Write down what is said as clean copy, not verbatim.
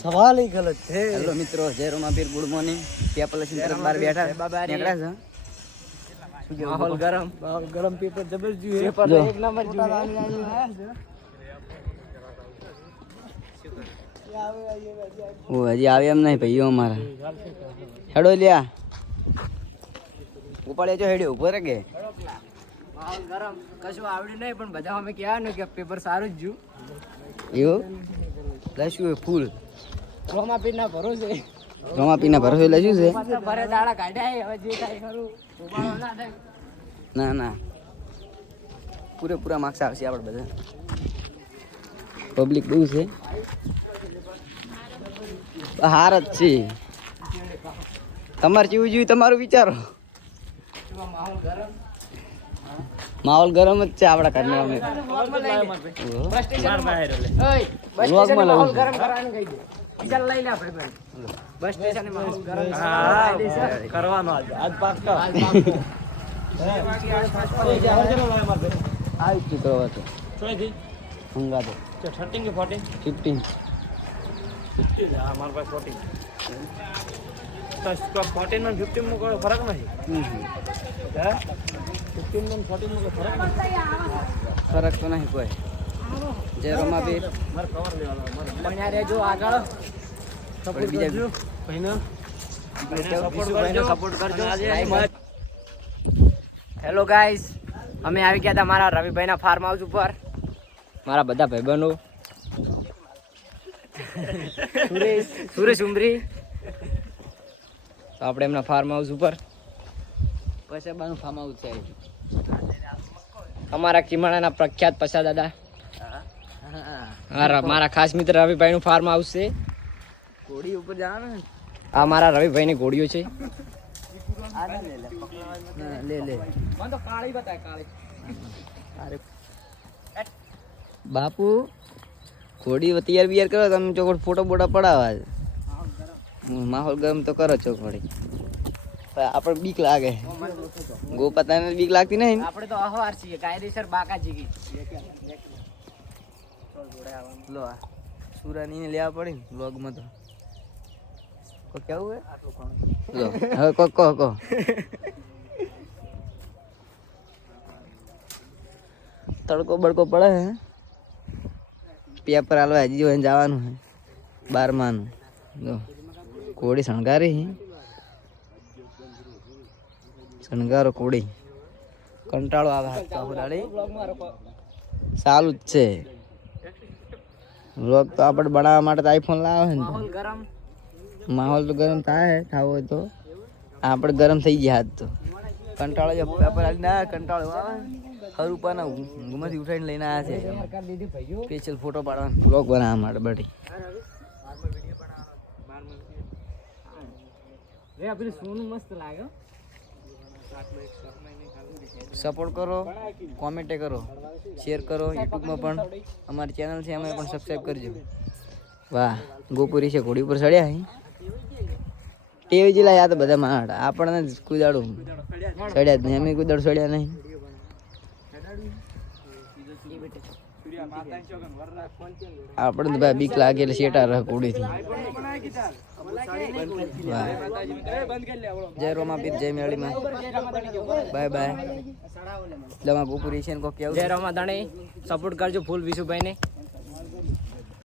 सवाल ही गलत है। हेलो मित्रों, जय रोमापीर, गुड मॉर्निंग। पेपर लसीन तरफ बार बैठा નીકળ્યા છે। माहौल गरम पेपर जबरदस्त है। पेपर जो एक नंबर जो है। वो હજી આવે એમ નહીં ભાઈઓ અમારા। હેડો લ્યા ઉપાડે જો હેડ્યો ઉભો રે કે माहौल गरम कશું આવડ્યું નહીં પણ બધા અમે કહેવાનું કે પેપર સારું જ જ્યું। એવું લસ્યું ફૂલ રોમાપીરના ભરોસે રોમાપીરના ભરોસે લસ્યું છે। ભરે દાડા કાઢ્યા હવે જે કાંઈ કરું ઉપાડો ના થાય। ના ના પૂરેપૂરા માર્ક્સ આવશે આપણે બધા। પબ્લિક બહુ છે, હાર જ છે। તમારે કેવું જોયું તમારું વિચારો। માહોલ ગરમ માહોલ ગરમ જ છે આપણા ઘરને। અમે બસ સ્ટેશન માહોલ ગરમ કરવાનું કહી દે। ચાલ લઈ લે આપણે બસ સ્ટેશન માહોલ ગરમ કરવાનો આજ પાક્કા આવી જ કરવા તો હંગા તો 13 કે 14 15 हमारे पास 14 तो इसका 14 में 15 में कोई फर्क नहीं है। 15 में 14 में कोई फर्क नहीं, ફરક તો નહીં કોઈ। જય રોમાપીર। मार कवर ले वाला मार यार जो આગળ સપોર્ટ કરજો ભાઈને સપોર્ટ કરજો। હેલો ગાઈસ, અમે આવી ગયા હતા મારા રવિભાઈના ફાર્મ હાઉસ ઉપર। મારા બધા ભાઈબંધો સુરેશ ઉમરી, તો આપણે એમના ફાર્મ હાઉસ ઉપર પૈસાબાનું ફાર્મ હાઉસ છે। અમારા કિમાણાના પ્રખ્યાત પસા દાદા, મારા ખાસ મિત્ર રવિભાઈ નું ફાર્મ હાઉસ છે। ઘોડી ઉપર જવાનું ને આ મારા રવિભાઈ ની ઘોડીઓ છે। લે લે તો કાળી બતાય કાળી। અરે બાપુ ઘોડી તૈયાર બિયાર કરો તમે ચોખડ ફોટો બોટા પડાવવા છે। માહોલ ગરમ તો કરો ચોખડી, આપણે બીક લાગે। ગોપાતાને બીક લાગતી નહીં। આપણે તો અહવાર છીએ, કાયદેસર બાકા જીગી। લો આ સુરાની લેવા પડી ને બ્લોગમાં તો કોઈ કેવું હે લો હવે કહો તડકો બડકો પડે હે। પેપર હાલવા હજી જોઈને જવાનું હે 12માનું। જો કોડી શણગારી શણગારો કોડી, કંટાળો આવે હાથ કાપડાડી ચાલુ જ છે। વ્લોગ તો આપણે બનાવવા માટે તો આઈફોન લાવે ને, માહોલ તો ગરમ થાય ખાવો હોય તો આપણે ગરમ થઈ ગયા હાથ તો કંટાળો જો પેપર હાલી ના કંટાળો આવે ખરું પણ ઊંઘમાંથી ઉઠાઈને લઈને આવ્યા છે સ્પેશિયલ ફોટો પાડવાનો વ્લોગ બનાવવા માટે બધી। સપોર્ટ કરો, કોમેન્ટ કરો, શેર કરો, યુટ્યુબમાં પણ અમારી ચેનલ છે અમે પણ સબસ્ક્રાઈબ કરજો। વાહ ગોપુરી છે ઘોડી ઉપર ચડ્યા હે ટેવી જેલા યાદ બધા માણ આપણને કુદાડું ચડ્યા જ નહીં, અમે કુદાડ ચડ્યા નહીં। આપણે તો ભાઈ બીક લાગે એટલે શેટા રહ કોડીથી। જય રોમાપીર, જય મેળીમાં, બાય બાય। લમા ગોપુરી છે ને કો કેવું જય રોમા દાણી, સપોર્ટ કરજો ફૂલ વિશુભાઈ ને।